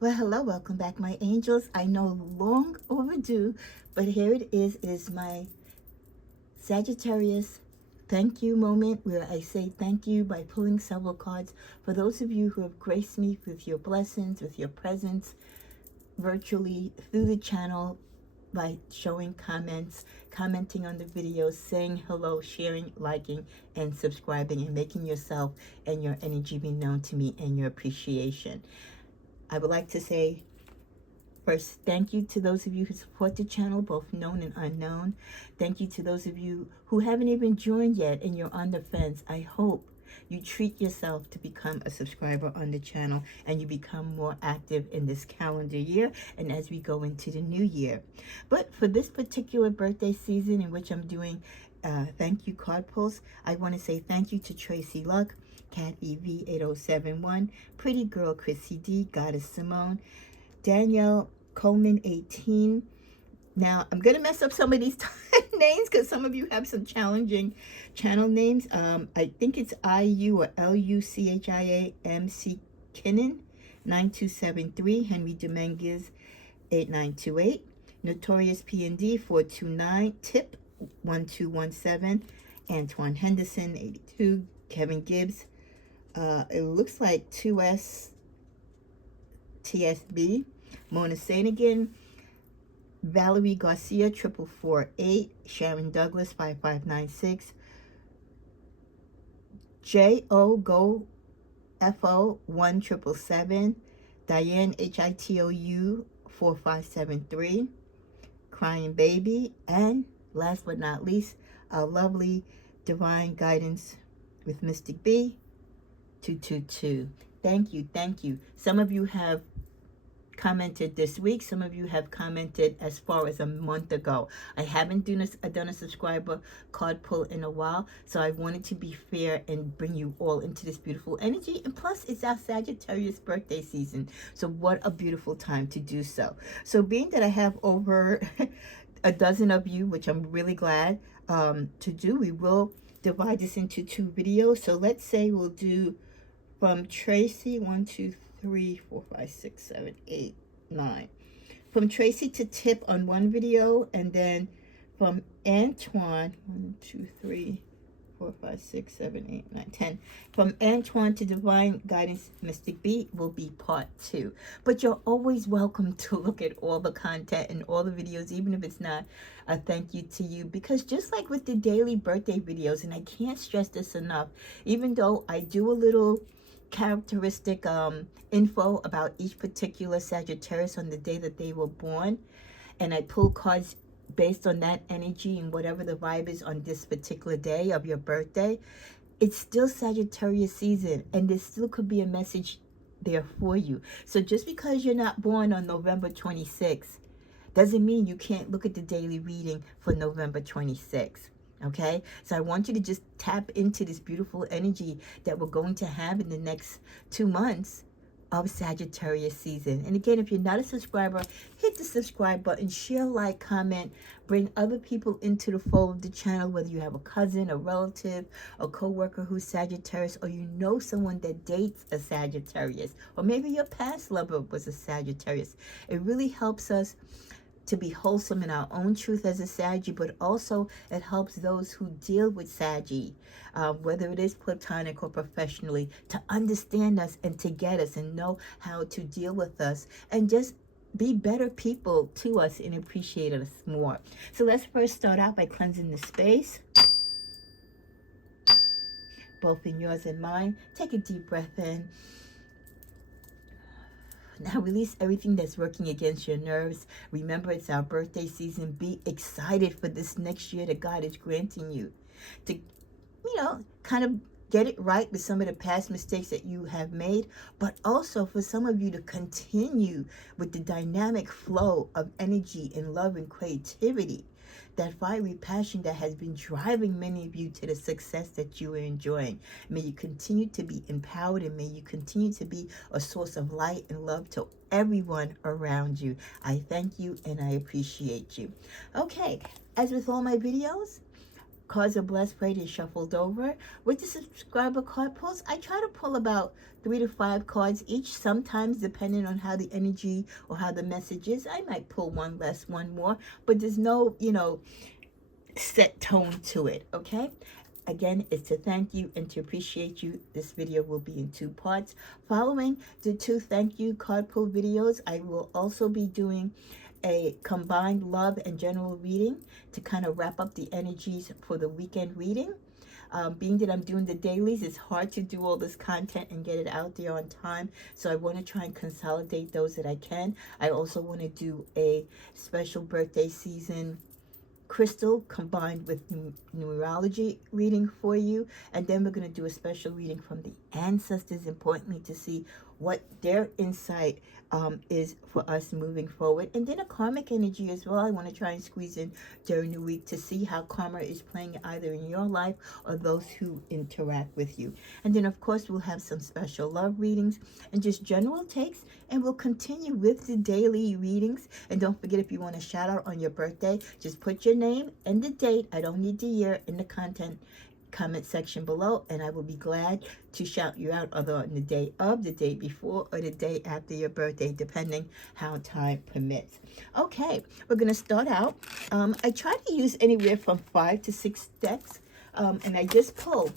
Well, hello, welcome back, my angels. I know long overdue, but here it is my Sagittarius thank you moment where I say thank you by pulling several cards for those of you who have graced me with your blessings, with your presence virtually through the channel by showing comments, commenting on the videos, saying hello, sharing, liking, and subscribing, and making yourself and your energy be known to me and your appreciation. I would like to say first, thank you to those of you who support the channel, both known and unknown. Thank you to those of you who haven't even joined yet and you're on the fence. I hope you treat yourself to become a subscriber on the channel and you become more active in this calendar year and as we go into the new year. But for this particular birthday season in which I'm doing thank you card pulls, I want to say thank you to Tracy Luck, Kathy V8071, Pretty Girl Chrissy D, Goddess Simone, Danielle Coleman 18. Now, I'm going to mess up some of these names because some of you have some challenging channel names. I think it's IU or LUCHIAMC Kinnan 9273, Henry Dominguez 8928, Notorious PND 429, Tip 1217, Antoine Henderson 82, Kevin Gibbs. It looks like 2S TSB, Mona Sanigan, Valerie Garcia 4448, Sharon Douglas 5596, J.O. Go FO 1777, Diane HITOU 4573, Crying Baby, and last but not least, our lovely Divine Guidance with Mystic B 222. Thank you, thank you. Some of you have commented this week. Some of you have commented as far as a month ago. I haven't done a subscriber card pull in a while, so I wanted to be fair and bring you all into this beautiful energy. And plus, it's our Sagittarius birthday season, so what a beautiful time to do so. So being that I have over a dozen of you, which I'm really glad to do, we will divide this into 2 videos. So let's say we'll do from Tracy, 1, 2, 3, 4, 5, 6, 7, 8, 9. From Tracy to Tip on one video, and then from Antoine, 1, 2, 3, 4, 5, 6, 7, 8, 9, 10. From Antoine to Divine Guidance Mystic B will be part 2. But you're always welcome to look at all the content and all the videos, even if it's not a thank you to you. Because just like with the daily birthday videos, and I can't stress this enough, even though I do a little characteristic info about each particular Sagittarius on the day that they were born, and I pull cards based on that energy and whatever the vibe is on this particular day of your birthday, it's still Sagittarius season, and there still could be a message there for you. So just because you're not born on November 26th doesn't mean you can't look at the daily reading for November 26th. Okay, so I want you to just tap into this beautiful energy that we're going to have in the next 2 months of Sagittarius season. And again, if you're not a subscriber, hit the subscribe button, share, like, comment, bring other people into the fold of the channel, whether you have a cousin, a relative, a co-worker who's Sagittarius, or you know someone that dates a Sagittarius, or maybe your past lover was a Sagittarius. It really helps us to be wholesome in our own truth as a Saggy, but also it helps those who deal with Saggy, whether it is platonic or professionally, to understand us and to get us and know how to deal with us and just be better people to us and appreciate us more. So let's first start out by cleansing the space, both in yours and mine. Take a deep breath in. Now release everything that's working against your nerves. Remember, it's our birthday season. Be excited for this next year that God is granting you to, kind of get it right with some of the past mistakes that you have made, but also for some of you to continue with the dynamic flow of energy and love and creativity, that fiery passion that has been driving many of you to the success that you are enjoying. May you continue to be empowered, and may you continue to be a source of light and love to everyone around you. I thank you and I appreciate you. Okay, as with all my videos, cards are blessed, prayed, and shuffled over. With the subscriber card pulls, I try to pull about 3 to 5 cards each. Sometimes, depending on how the energy or how the message is, I might pull one less, one more. But there's no, set tone to it, okay? Again, it's to thank you and to appreciate you. This video will be in 2 parts. Following the 2 thank you card pull videos, I will also be doing a combined love and general reading to kind of wrap up the energies for the weekend reading. Being that I'm doing the dailies, it's hard to do all this content and get it out there on time. So I want to try and consolidate those that I can. I also want to do a special birthday season crystal combined with numerology reading for you, and then we're going to do a special reading from the ancestors, importantly, to see what their insight is for us moving forward, and then a karmic energy as well. I want to try and squeeze in during the week to see how karma is playing either in your life or those who interact with you. And then of course we'll have some special love readings and just general takes, and we'll continue with the daily readings. And don't forget, if you want a shout out on your birthday, just put your name and the date, I don't need the year, in the comment section below, and I will be glad to shout you out, either on the day of, the day before, or the day after your birthday, depending how time permits. Okay, we're going to start out. I try to use anywhere from 5 to 6 decks, and I just pull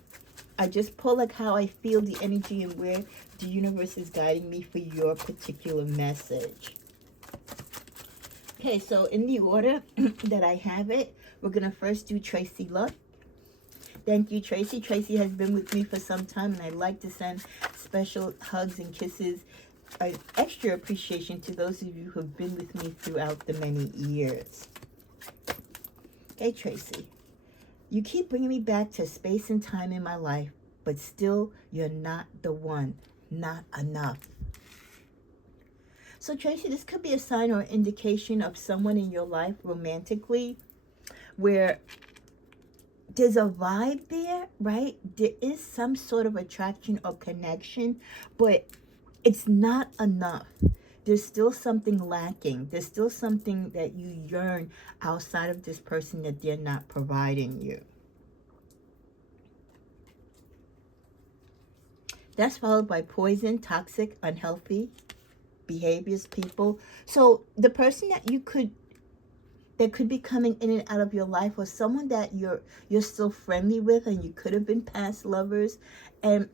like how I feel the energy and where the universe is guiding me for your particular message. Okay, so in the order that I have it, we're going to first do Tracy Love. Thank you, Tracy. Tracy has been with me for some time, and I'd like to send special hugs and kisses, extra appreciation to those of you who have been with me throughout the many years. Okay, Tracy. You keep bringing me back to space and time in my life, but still you're not the one, not enough. So, Tracy, this could be a sign or indication of someone in your life romantically where there's a vibe there, right? There is some sort of attraction or connection, but it's not enough. There's still something lacking. There's still something that you yearn outside of this person that they're not providing you. That's followed by poison, toxic, unhealthy behaviors, people. So the person that could be coming in and out of your life, or someone that you're still friendly with, and you could have been past lovers, and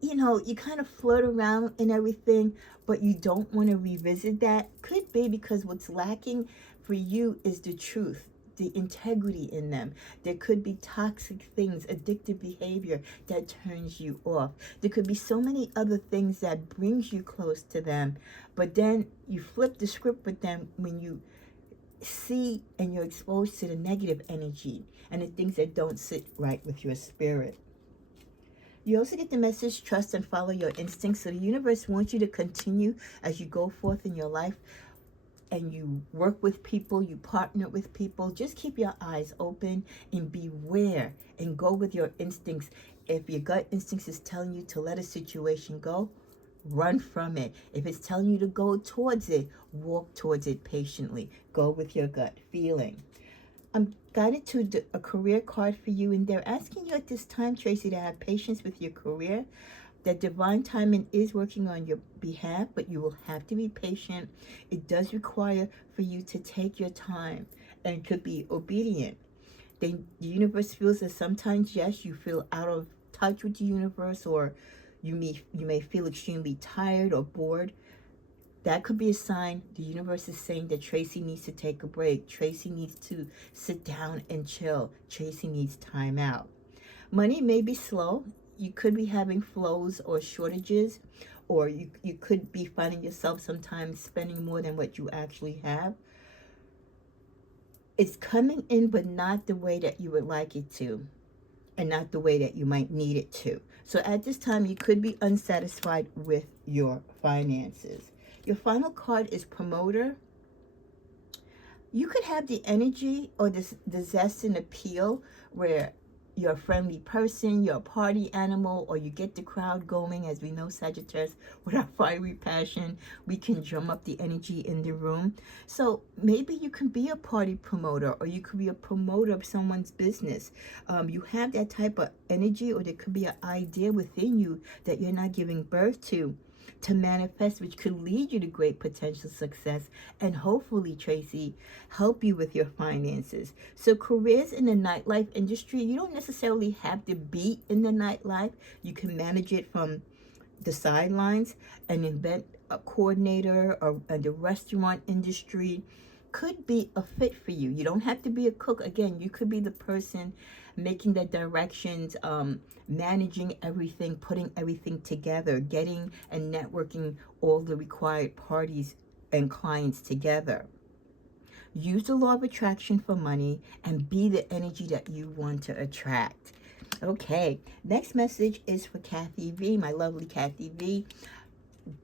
you kind of flirt around and everything, but you don't want to revisit that. Could be because what's lacking for you is the truth, the integrity in them. There could be toxic things, addictive behavior that turns you off. There could be so many other things that brings you close to them, but then you flip the script with them when you see and you're exposed to the negative energy and the things that don't sit right with your spirit. You also get the message, trust and follow your instincts. So the universe wants you to continue as you go forth in your life and you work with people, you partner with people. Just keep your eyes open and beware and go with your instincts. If your gut instincts is telling you to let a situation go, run from it. If it's telling you to go towards it, walk towards it patiently. Go with your gut feeling. I'm guided to a career card for you, and they're asking you at this time, Tracy, to have patience with your career. That divine timing is working on your behalf, but you will have to be patient. It does require for you to take your time and to be obedient. The universe feels that sometimes, yes, you feel out of touch with the universe, or you may feel extremely tired or bored. That could be a sign the universe is saying that Tracy needs to take a break. Tracy needs to sit down and chill. Tracy needs time out. Money may be slow. You could be having flows or shortages, or you could be finding yourself sometimes spending more than what you actually have. It's coming in, but not the way that you would like it to, and not the way that you might need it to. So at this time, you could be unsatisfied with your finances. Your final card is Promoter. You could have the energy or the zest and appeal where you're a friendly person, you're a party animal, or you get the crowd going. As we know, Sagittarius, with our fiery passion, we can drum up the energy in the room. So maybe you can be a party promoter, or you could be a promoter of someone's business. You have that type of energy, or there could be an idea within you that you're not giving birth to manifest, which could lead you to great potential success and hopefully, Tracy, help you with your finances. So careers in the nightlife industry, you don't necessarily have to be in the nightlife. You can manage it from the sidelines. An event coordinator or the restaurant industry could be a fit for you. You don't have to be a cook. Again, you could be the person making the directions, managing everything, putting everything together, getting and networking all the required parties and clients together. Use the law of attraction for money and be the energy that you want to attract. Okay, next message is for Kathy V, my lovely Kathy V.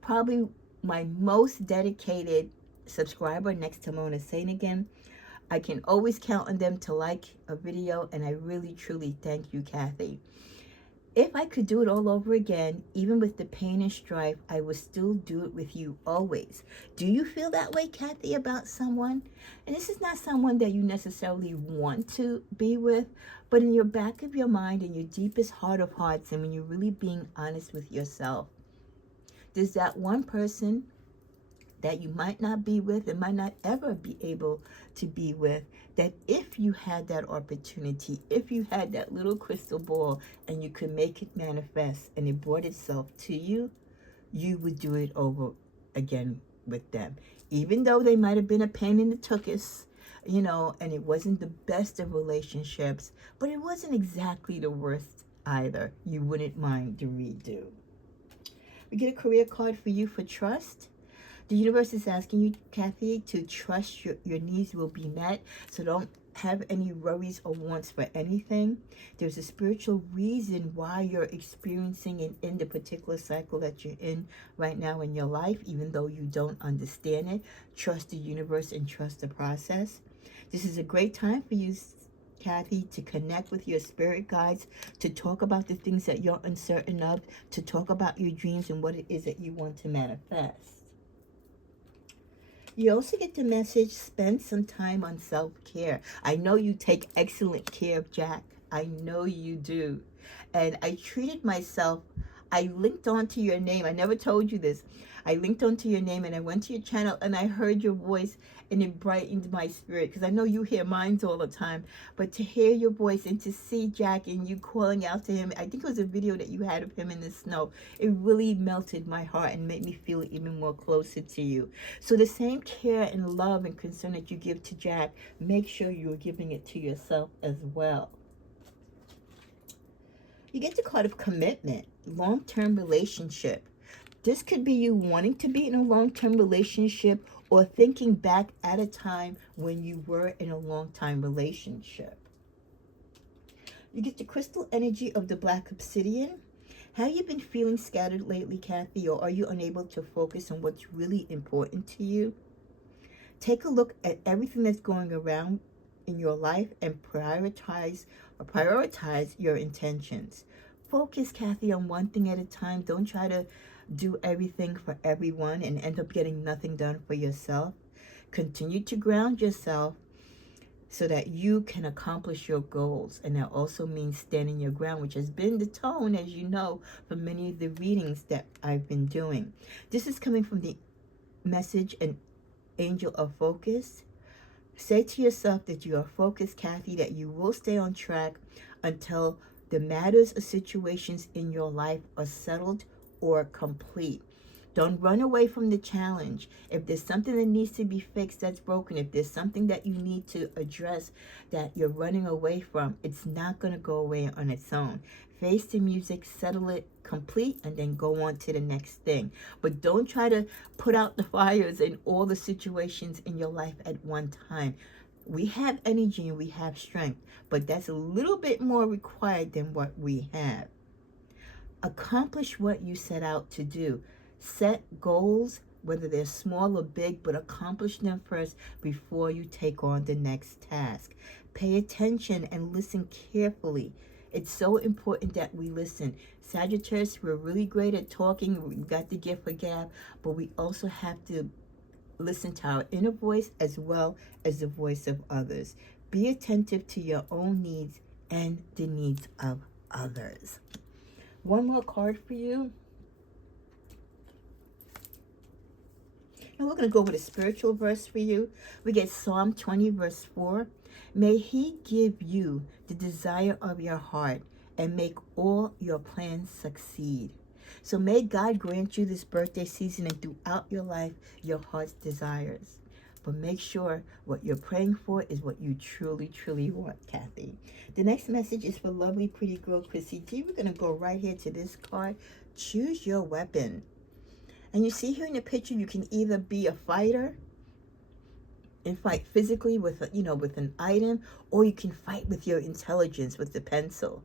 Probably my most dedicated subscriber next to Mona Saint again. I can always count on them to like a video, and I really truly thank you, Kathy. If I could do it all over again, even with the pain and strife, I would still do it with you always. Do you feel that way, Kathy, about someone? And this is not someone that you necessarily want to be with, but in your back of your mind, in your deepest heart of hearts, and when you're really being honest with yourself, there's that one person that you might not be with and might not ever be able to be with, that if you had that opportunity, if you had that little crystal ball and you could make it manifest and it brought itself to you, you would do it over again with them. Even though they might have been a pain in the tuchus, you know, and it wasn't the best of relationships, but it wasn't exactly the worst either. You wouldn't mind to redo. We get a career card for you for trust. The universe is asking you, Kathy, to trust your needs will be met. So don't have any worries or wants for anything. There's a spiritual reason why you're experiencing and in the particular cycle that you're in right now in your life, even though you don't understand it. Trust the universe and trust the process. This is a great time for you, Kathy, to connect with your spirit guides, to talk about the things that you're uncertain of, to talk about your dreams and what it is that you want to manifest. You also get the message, spend some time on self-care. I know you take excellent care of Jack. I know you do. And I treated myself, I linked onto your name. I never told you this. I linked onto your name and I went to your channel and I heard your voice and it brightened my spirit, because I know you hear mine all the time, but to hear your voice and to see Jack and you calling out to him, I think it was a video that you had of him in the snow, it really melted my heart and made me feel even more closer to you. So the same care and love and concern that you give to Jack, make sure you're giving it to yourself as well. You get the card of commitment, long-term relationship. This could be you wanting to be in a long-term relationship or thinking back at a time when you were in a long-time relationship. You get the crystal energy of the black obsidian. Have you been feeling scattered lately, Kathy, or are you unable to focus on what's really important to you? Take a look at everything that's going around in your life and prioritize your intentions. Focus, Kathy, on one thing at a time. Don't try to do everything for everyone and end up getting nothing done for yourself. Continue to ground yourself so that you can accomplish your goals. And that also means standing your ground, which has been the tone, as you know, for many of the readings that I've been doing. This is coming from the message and angel of focus. Say to yourself that you are focused, Kathy, that you will stay on track until the matters or situations in your life are settled or complete. Don't run away from the challenge. If there's something that needs to be fixed that's broken, if there's something that you need to address that you're running away from, it's not going to go away on its own. Face the music, settle it, complete, and then go on to the next thing. But don't try to put out the fires in all the situations in your life at one time. We have energy and we have strength, but that's a little bit more required than what we have. Accomplish what you set out to do. Set goals, whether they're small or big, but accomplish them first before you take on the next task. Pay attention and listen carefully. It's so important that we listen. Sagittarius, we're really great at talking. We've got the gift for gab, but we also have to listen to our inner voice as well as the voice of others. Be attentive to your own needs and the needs of others. One more card for you. And we're going to go with a spiritual verse for you. We get Psalm 20, verse 4. May he give you the desire of your heart and make all your plans succeed. So may God grant you this birthday season and throughout your life your heart's desires. But make sure what you're praying for is what you truly, truly want, Kathy. The next message is for lovely, pretty girl Chrissy G. We're going to go right here to this card. Choose your weapon. And you see here in the picture, you can either be a fighter and fight physically with, with an item, or you can fight with your intelligence, with the pencil.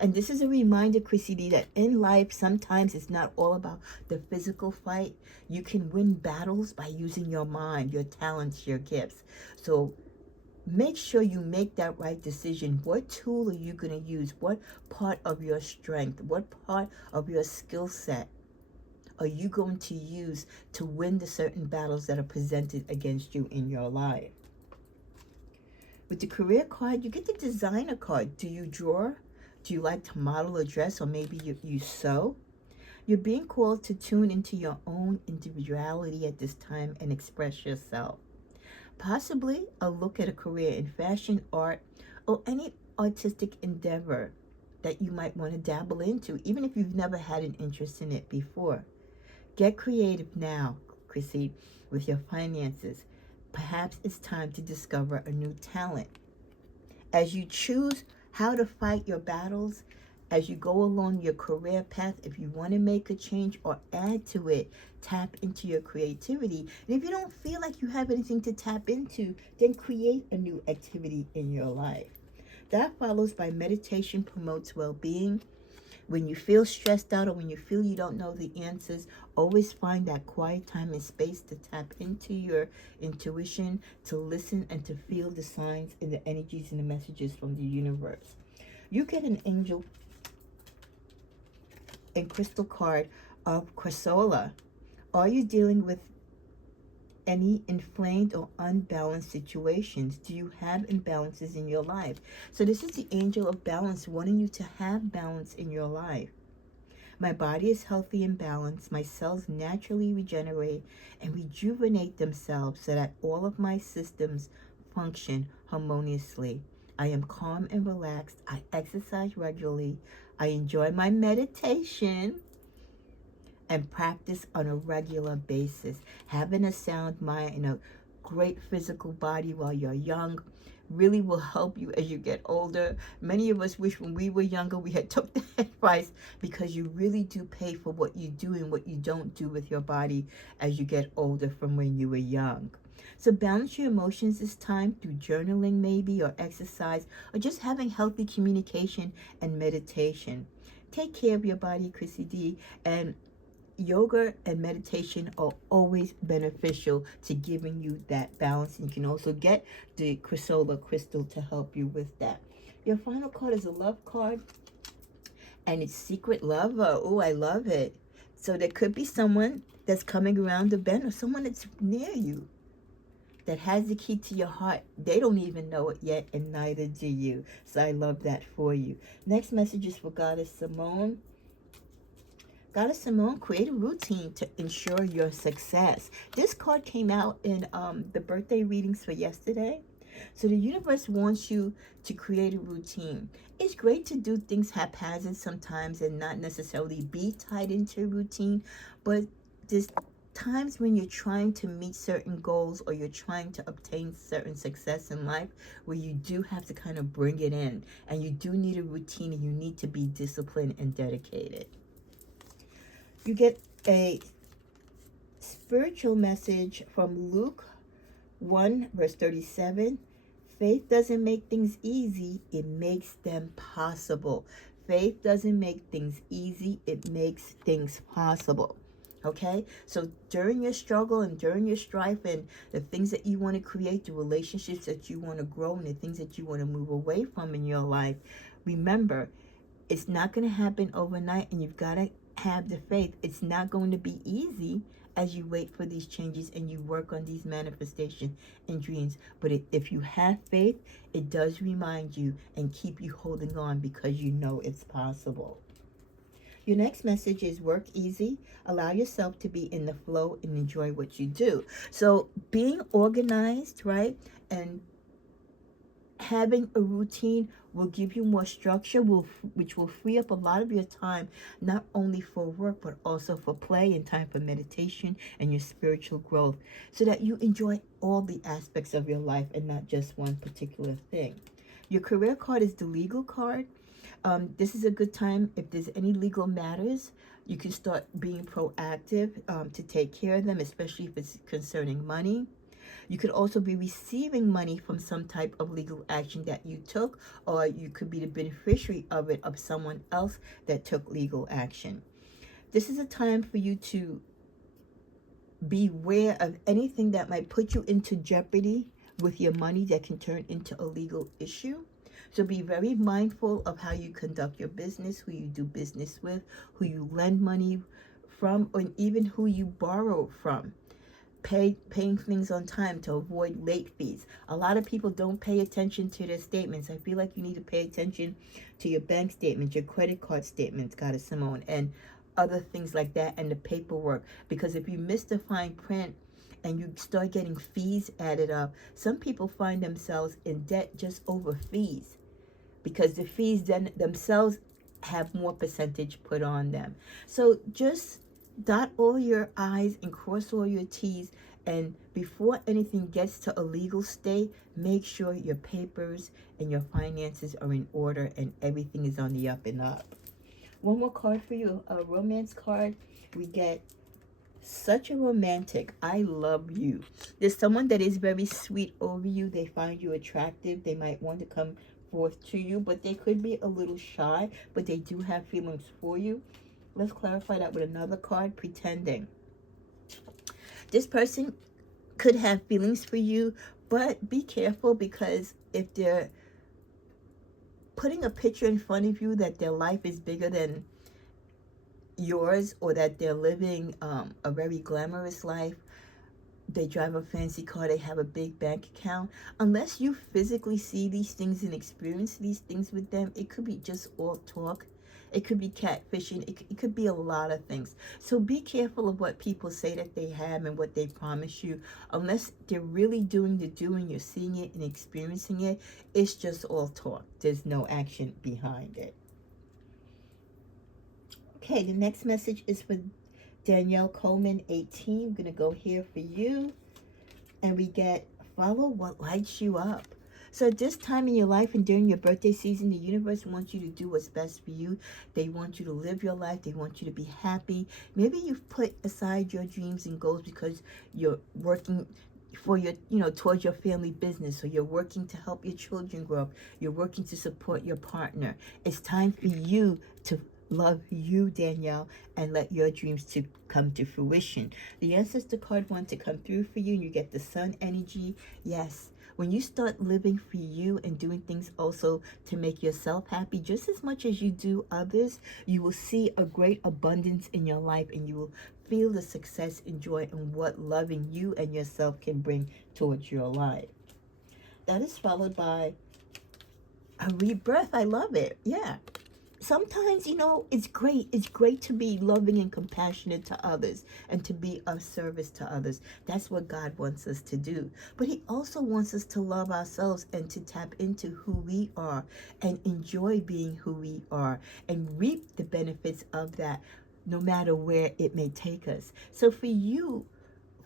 And this is a reminder, Chrissy D, that in life, sometimes it's not all about the physical fight. You can win battles by using your mind, your talents, your gifts. So make sure you make that right decision. What tool are you going to use? What part of your strength, what part of your skill set are you going to use to win the certain battles that are presented against you in your life? With the career card, you get the designer card. Do you draw? Do you like to model or dress, or maybe you sew? You're being called to tune into your own individuality at this time and express yourself. Possibly a look at a career in fashion, art, or any artistic endeavor that you might want to dabble into, even if you've never had an interest in it before. Get creative now, Chrissy, with your finances. Perhaps it's time to discover a new talent. As you choose how to fight your battles, as you go along your career path, if you want to make a change or add to it, tap into your creativity. And if you don't feel like you have anything to tap into, then create a new activity in your life. That follows by meditation promotes well-being. When you feel stressed out or when you feel you don't know the answers, always find that quiet time and space to tap into your intuition, to listen and to feel the signs and the energies and the messages from the universe. You get an angel and crystal card of Chrysola. Are you dealing with any inflamed or unbalanced situations? Do you have imbalances in your life? So this is the angel of balance, wanting you to have balance in your life. My body is healthy and balanced. My cells naturally regenerate and rejuvenate themselves so that all of my systems function harmoniously. I am calm and relaxed. I exercise regularly. I enjoy my meditation and practice on a regular basis. Having a sound mind and a great physical body while you're young really will help you as you get older. Many of us wish when we were younger we had took that advice, because you really do pay for what you do and what you don't do with your body as you get older from when you were young. So balance your emotions this time through journaling maybe, or exercise, or just having healthy communication and meditation. Take care of your body, Chrissy D, and yoga and meditation are always beneficial to giving you that balance. And you can also get the Chrysola crystal to help you with that. Your final card is a love card, and it's Secret Lover. Oh, I love it. So there could be someone that's coming around the bend, or someone that's near you that has the key to your heart. They don't even know it yet, and neither do you. So I love that for you. Next message is for Goddess Simone. Goddess Simone, create a routine to ensure your success. This card came out in the birthday readings for yesterday. So the universe wants you to create a routine. It's great to do things haphazard sometimes and not necessarily be tied into a routine, but there's times when you're trying to meet certain goals or you're trying to obtain certain success in life where you do have to kind of bring it in, and you do need a routine, and you need to be disciplined and dedicated. You get a spiritual message from Luke 1, verse 37. Faith doesn't make things easy, it makes them possible. Faith doesn't make things easy, it makes things possible. Okay? So during your struggle and during your strife and the things that you want to create, the relationships that you want to grow, and the things that you want to move away from in your life, Remember, it's not going to happen overnight, and you've got to have the faith. It's not going to be easy as you wait for these changes and you work on these manifestations and dreams. But if you have faith, it does remind you and keep you holding on because you know it's possible. Your next message is work easy. Allow yourself to be in the flow and enjoy what you do. So being organized, right, and having a routine will give you more structure, which will free up a lot of your time, not only for work, but also for play and time for meditation and your spiritual growth, so that you enjoy all the aspects of your life and not just one particular thing. Your career card is the legal card. This is a good time if there's any legal matters. You can start being proactive to take care of them, especially if it's concerning money. You could also be receiving money from some type of legal action that you took, or you could be the beneficiary of it, of someone else that took legal action. This is a time for you to beware of anything that might put you into jeopardy with your money that can turn into a legal issue. So be very mindful of how you conduct your business, who you do business with, who you lend money from, or even who you borrow from. Paying things on time to avoid late fees. A lot of people don't pay attention to their statements. I feel like you need to pay attention to your bank statements, your credit card statements, Goddess Simone, and other things like that, and the paperwork. Because if you miss the fine print and you start getting fees added up, some people find themselves in debt just over fees, because the fees then themselves have more percentage put on them. So just dot all your I's and cross all your T's, and before anything gets to a legal state, make sure your papers and your finances are in order and everything is on the up and up. One more card for you, a romance card. We get such a romantic, I love you. There's someone that is very sweet over you. They find you attractive. They might want to come forth to you, but they could be a little shy, but they do have feelings for you. Let's clarify that with another card, pretending. This person could have feelings for you, but be careful, because if they're putting a picture in front of you that their life is bigger than yours, or that they're living a very glamorous life, they drive a fancy car, they have a big bank account, unless you physically see these things and experience these things with them, it could be just all talk. It could be catfishing. It could be a lot of things. So be careful of what people say that they have and what they promise you. Unless they're really doing the doing, you're seeing it and experiencing it, it's just all talk. There's no action behind it. Okay, the next message is for Danielle Coleman, 18. I'm going to go here for you. And we get, follow what lights you up. So at this time in your life and during your birthday season, the universe wants you to do what's best for you. They want you to live your life. They want you to be happy. Maybe you've put aside your dreams and goals because you're working for your, towards your family business, or you're working to help your children grow up. You're working to support your partner. It's time for you to love you, Danielle, and let your dreams to come to fruition. The ancestor card wants to come through for you, and you get the sun energy. Yes, when you start living for you and doing things also to make yourself happy just as much as you do others, you will see a great abundance in your life, and you will feel the success and joy and what loving you and yourself can bring towards your life. That is followed by a rebirth. I love it. Yeah. Sometimes, it's great. It's great to be loving and compassionate to others and to be of service to others. That's what God wants us to do. But he also wants us to love ourselves and to tap into who we are and enjoy being who we are and reap the benefits of that, no matter where it may take us. So for you,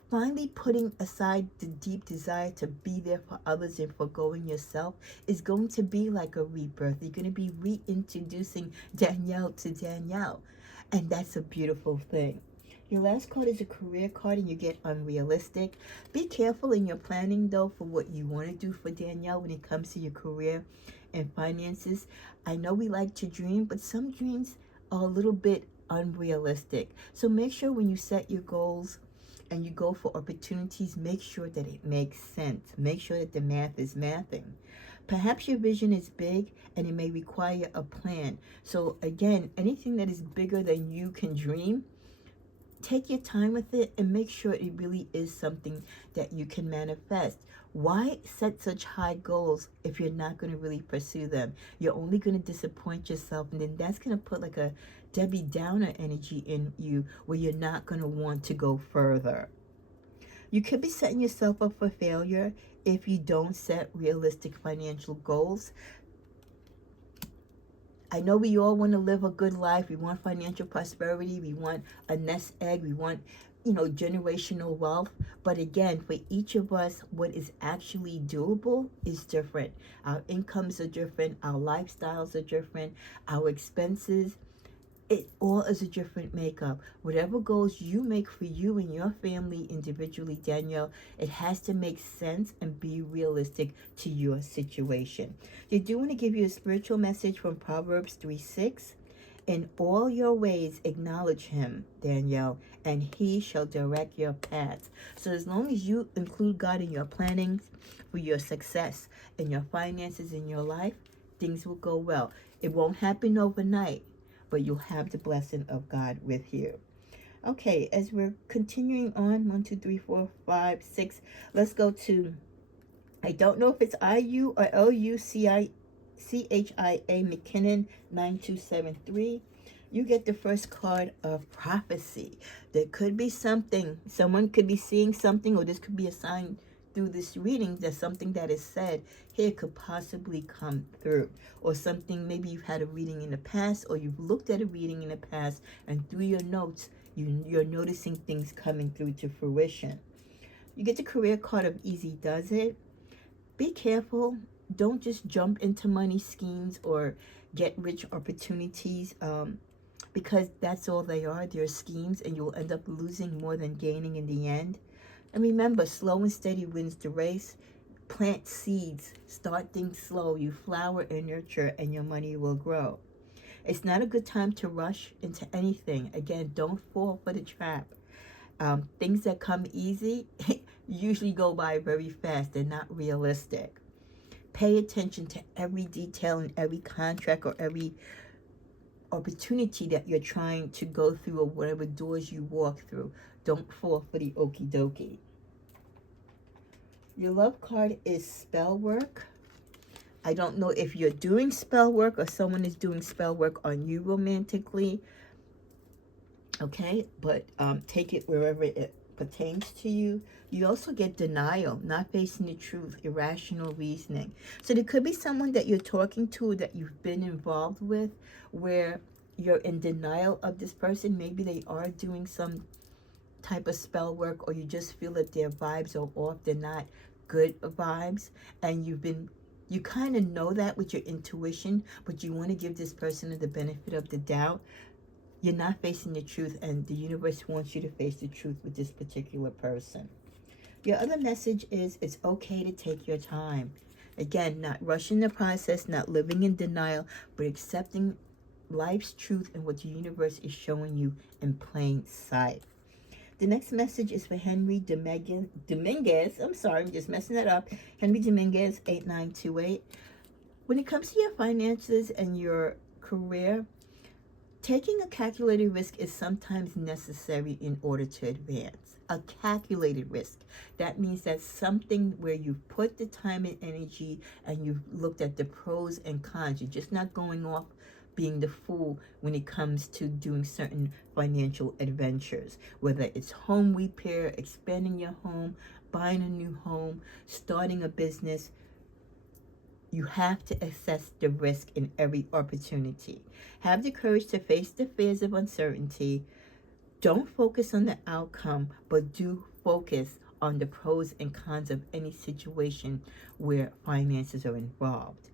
finally putting aside the deep desire to be there for others and forgoing yourself is going to be like a rebirth. You're going to be reintroducing Danielle to Danielle. And that's a beautiful thing. Your last card is a career card, and you get unrealistic. Be careful in your planning, though, for what you want to do for Danielle when it comes to your career and finances. I know we like to dream, but some dreams are a little bit unrealistic. So make sure when you set your goals and you go for opportunities, make sure that it makes sense. Make sure that the math is mathing. Perhaps your vision is big and it may require a plan. So again, anything that is bigger than you can dream, take your time with it and make sure it really is something that you can manifest. Why set such high goals if you're not going to really pursue them? You're only going to disappoint yourself, and then that's going to put like a Debbie Downer energy in you where you're not going to want to go further. You could be setting yourself up for failure if you don't set realistic financial goals. I know we all want to live a good life. We want financial prosperity. We want a nest egg. We want, generational wealth. But again, for each of us, what is actually doable is different. Our incomes are different. Our lifestyles are different. Our expenses, it all is a different makeup. Whatever goals you make for you and your family individually, Danielle, it has to make sense and be realistic to your situation. They do want to give you a spiritual message from Proverbs 3:6. In all your ways acknowledge him, Danielle, and he shall direct your paths. So as long as you include God in your plannings for your success and your finances in your life, things will go well. It won't happen overnight, but you'll have the blessing of God with you. Okay, as we're continuing on, 1, 2, 3, 4, 5, 6, let's go to, I don't know if it's IU or LUCHIA McKinnon 9273. You get the first card of prophecy. There could be something, someone could be seeing something, or this could be a sign through this reading that something that is said here could possibly come through, or something, maybe you've had a reading in the past, or you've looked at a reading in the past, and through your notes you're noticing things coming through to fruition. You get the career card of easy does it. Be careful, don't just jump into money schemes or get rich opportunities, because that's all they are. They're schemes, and you'll end up losing more than gaining in the end. And remember, slow and steady wins the race. Plant seeds. Start things slow. You flower and nurture, and your money will grow. It's not a good time to rush into anything. Again, don't fall for the trap. Things that come easy usually go by very fast. They're not realistic. Pay attention to every detail in every contract or every opportunity that you're trying to go through, or whatever doors you walk through. Don't fall for the okie dokie. Your love card is spell work. I don't know if you're doing spell work or someone is doing spell work on you romantically. Okay, but take it wherever it pertains to you. You also get denial, not facing the truth, irrational reasoning. So there could be someone that you're talking to, that you've been involved with, where you're in denial of this person. Maybe they are doing some type of spell work, or you just feel that their vibes are off. They're not good vibes, and you kind of know that with your intuition, but you want to give this person the benefit of the doubt. You're not facing the truth, and the universe wants you to face the truth with this particular person. Your other message is it's okay to take your time. Again, not rushing the process, not living in denial, but accepting life's truth and what the universe is showing you in plain sight. The next message is for Henry Dominguez. I'm sorry, I'm just messing that up. Henry Dominguez, 8928. When it comes to your finances and your career, taking a calculated risk is sometimes necessary in order to advance. A calculated risk. That means that's something where you've put the time and energy, and you've looked at the pros and cons. You're just not going off being the fool when it comes to doing certain financial adventures, whether it's home repair, expanding your home, buying a new home, starting a business. You have to assess the risk in every opportunity. Have the courage to face the fears of uncertainty. Don't focus on the outcome, but do focus on the pros and cons of any situation where finances are involved.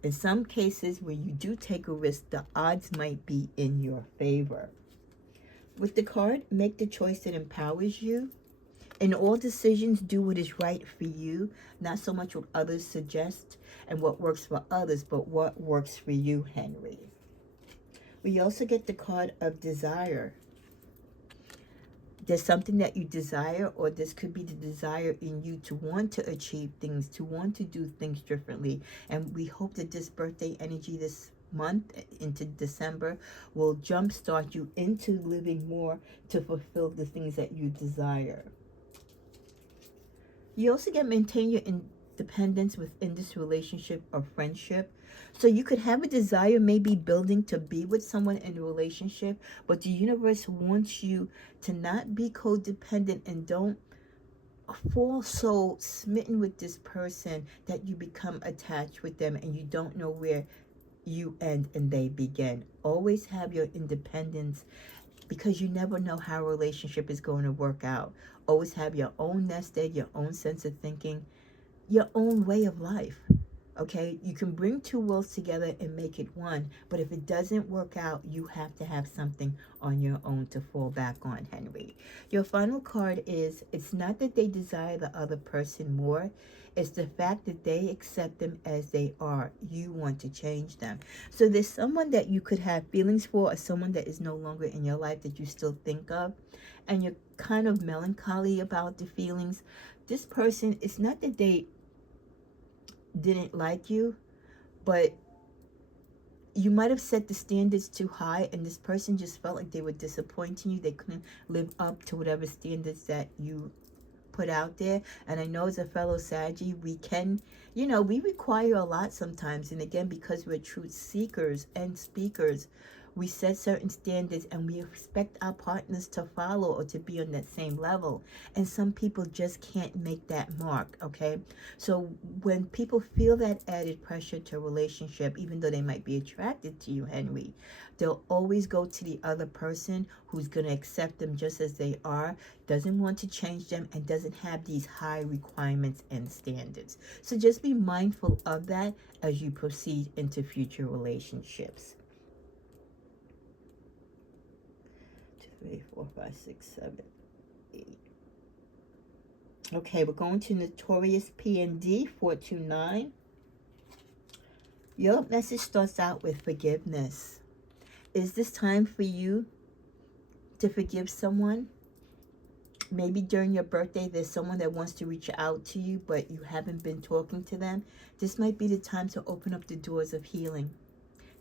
In some cases, where you do take a risk, the odds might be in your favor. With the card, make the choice that empowers you. In all decisions, do what is right for you, not so much what others suggest and what works for others, but what works for you, Henry. We also get the card of desire. There's something that you desire, or this could be the desire in you to want to achieve things, to want to do things differently. And we hope that this birthday energy this month into December will jumpstart you into living more to fulfill the things that you desire. You also get maintain your independence within this relationship or friendship. So you could have a desire, maybe building to be with someone in a relationship, but the universe wants you to not be codependent and don't fall so smitten with this person that you become attached with them and you don't know where you end and they begin. Always have your independence, because you never know how a relationship is going to work out. Always have your own nest egg, your own sense of thinking, your own way of life. Okay, you can bring two worlds together and make it one, but if it doesn't work out, you have to have something on your own to fall back on, Henry. Your final card is, it's not that they desire the other person more, it's the fact that they accept them as they are. You want to change them. So there's someone that you could have feelings for, or someone that is no longer in your life that you still think of, and you're kind of melancholy about the feelings. This person, it's not that they didn't like you, but you might have set the standards too high, and this person just felt like they were disappointing you. They couldn't live up to whatever standards that you put out there. And I know as a fellow Saggy, we can, we require a lot sometimes. And again, because we're truth seekers and speakers, we set certain standards and we expect our partners to follow or to be on that same level. And some people just can't make that mark, okay? So when people feel that added pressure to a relationship, even though they might be attracted to you, Henry, they'll always go to the other person who's going to accept them just as they are, doesn't want to change them, and doesn't have these high requirements and standards. So just be mindful of that as you proceed into future relationships. 3, 4, 5, 6, 7, 8. Okay, we're going to Notorious PND 429. Your message starts out with forgiveness. Is this time for you to forgive someone? Maybe during your birthday, there's someone that wants to reach out to you, but you haven't been talking to them. This might be the time to open up the doors of healing,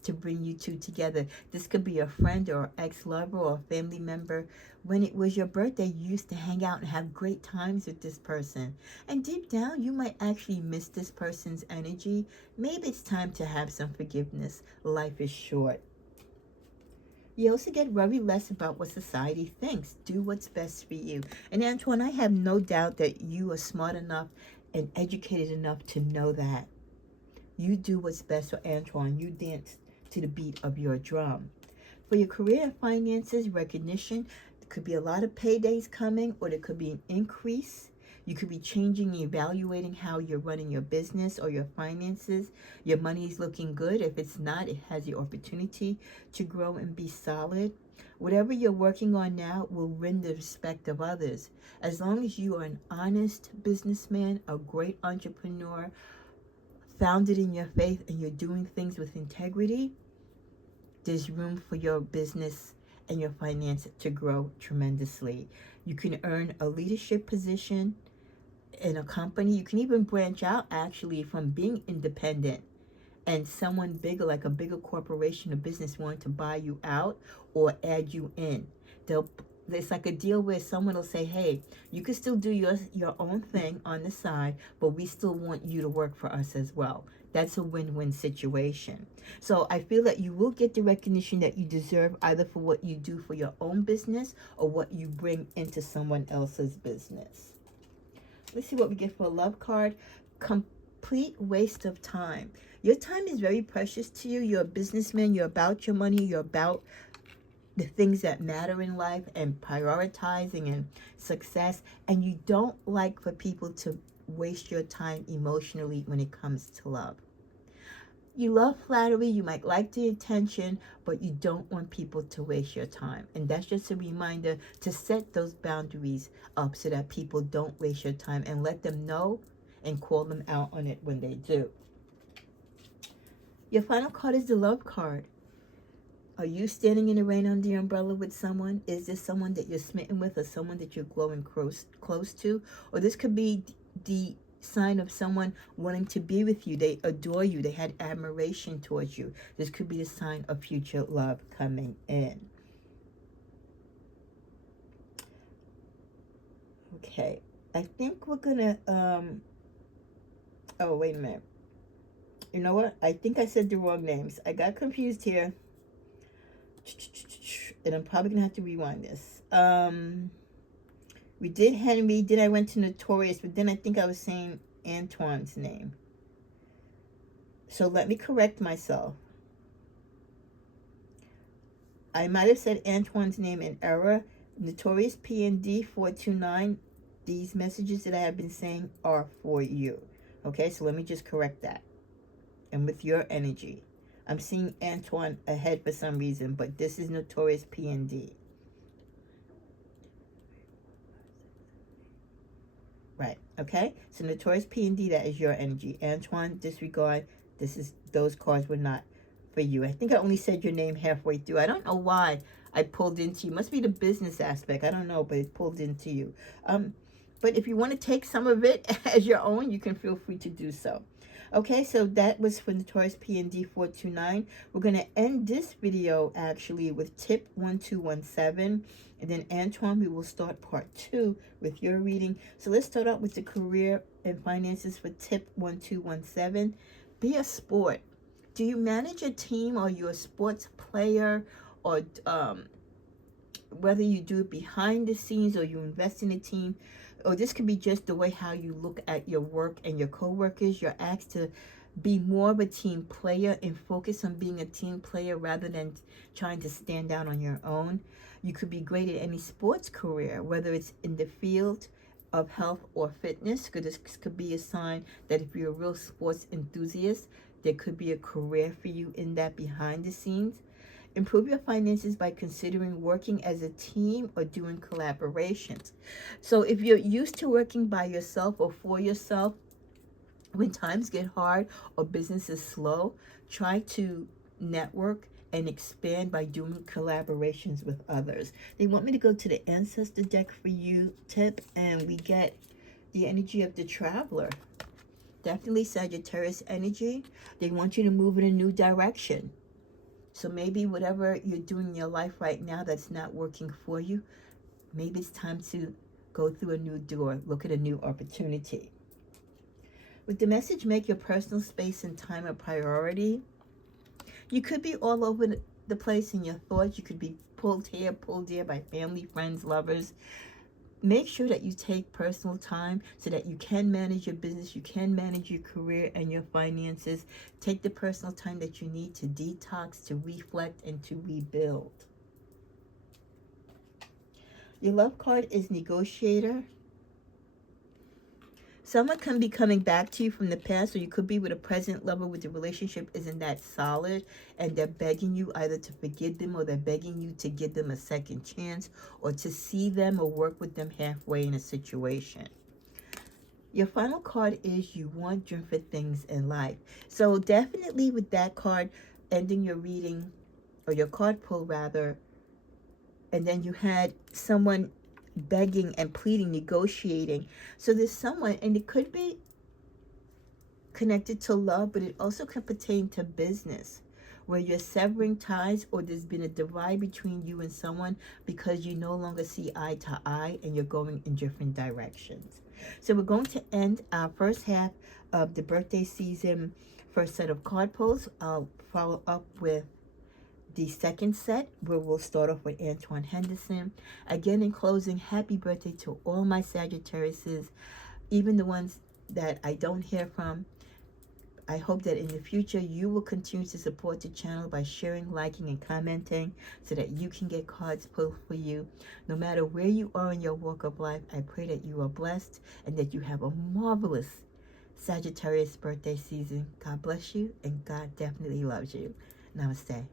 to bring you two together. This could be a friend or ex-lover or a family member. When it was your birthday, you used to hang out and have great times with this person. And deep down, you might actually miss this person's energy. Maybe it's time to have some forgiveness. Life is short. You also get worried less about what society thinks. Do what's best for you. And Antoine, I have no doubt that you are smart enough and educated enough to know that. You do what's best for Antoine. You dance to the beat of your drum. For your career and finances, recognition, there could be a lot of paydays coming, or there could be an increase. You could be changing and evaluating how you're running your business or your finances. Your money is looking good. If it's not, it has the opportunity to grow and be solid. Whatever you're working on now will win the respect of others. As long as you are an honest businessman, a great entrepreneur, founded in your faith, and you're doing things with integrity, there's room for your business and your finance to grow tremendously. You can earn a leadership position in a company. You can even branch out actually from being independent, and someone bigger, like a bigger corporation or business, wanting to buy you out or add you in. It's like a deal where someone will say, hey, you can still do your own thing on the side, but we still want you to work for us as well. That's a win-win situation. So I feel that you will get the recognition that you deserve, either for what you do for your own business or what you bring into someone else's business. Let's see what we get for a love card. Complete waste of time. Your time is very precious to you. You're a businessman. You're about your money. You're about the things that matter in life and prioritizing and success. And you don't like for people to waste your time emotionally when it comes to love. You love flattery, you might like the attention, but you don't want people to waste your time. And that's just a reminder to set those boundaries up so that people don't waste your time, and let them know and call them out on it when they do. Your final card is the love card. Are you standing in the rain under your umbrella with someone? Is this someone that you're smitten with, or someone that you're growing close to? Or this could be the sign of someone wanting to be with you. They adore you. They had admiration towards you. This could be a sign of future love coming in. Okay, I think we're gonna, oh, wait a minute. You know what? I think I said the wrong names. I got confused here. And I'm probably gonna have to rewind this. We did Henry, then I went to Notorious, but then I think I was saying Antoine's name. So let me correct myself. I might have said Antoine's name in error. Notorious PND 429. These messages that I have been saying are for you. Okay, so let me just correct that. And with your energy. I'm seeing Antoine ahead for some reason, but this is Notorious PND. Right, okay? So Notorious PND, that is your energy. Antoine, disregard. Those cards were not for you. I think I only said your name halfway through. I don't know why I pulled into you. Must be the business aspect. I don't know, but it pulled into you. But if you want to take some of it as your own, you can feel free to do so. Okay, so that was for Notorious PND 429. We're going to end this video actually with tip 1217. And then Antoine, we will start part 2 with your reading. So let's start out with the career and finances for tip 1217. Be a sport. Do you manage a team? Or you a sports player? Or whether you do it behind the scenes or you invest in a team, or this could be just the way how you look at your work and your co-workers. You're asked to be more of a team player and focus on being a team player rather than trying to stand out on your own. You could be great at any sports career, whether it's in the field of health or fitness, because this could be a sign that if you're a real sports enthusiast, there could be a career for you in that behind the scenes. Improve your finances by considering working as a team or doing collaborations. So if you're used to working by yourself or for yourself, when times get hard or business is slow, try to network and expand by doing collaborations with others. They want me to go to the Ancestor deck for you, tip, and we get the energy of the Traveler. Definitely Sagittarius energy. They want you to move in a new direction. So maybe whatever you're doing in your life right now that's not working for you, maybe it's time to go through a new door, look at a new opportunity. With the message, make your personal space and time a priority. You could be all over the place in your thoughts. You could be pulled here, pulled there by family, friends, lovers. Make sure that you take personal time so that you can manage your business, you can manage your career and your finances. Take the personal time that you need to detox, to reflect, and to rebuild. Your love card is Negotiator. Someone can be coming back to you from the past, or you could be with a present lover with the relationship isn't that solid, and they're begging you either to forgive them or they're begging you to give them a second chance or to see them or work with them halfway in a situation. Your final card is you want different things in life. So definitely with that card, ending your reading, or your card pull rather, and then you had someone begging and pleading, negotiating. So there's someone, and it could be connected to love, but it also can pertain to business, where you're severing ties or there's been a divide between you and someone because you no longer see eye to eye and you're going in different directions. So we're going to end our first half of the birthday season first set of card pulls. I'll follow up with the second set, where we'll start off with Antoine Henderson. Again, in closing, happy birthday to all my Sagittariuses, even the ones that I don't hear from. I hope that in the future you will continue to support the channel by sharing, liking, and commenting so that you can get cards pulled for you. No matter where you are in your walk of life, I pray that you are blessed and that you have a marvelous Sagittarius birthday season. God bless you, and God definitely loves you. Namaste.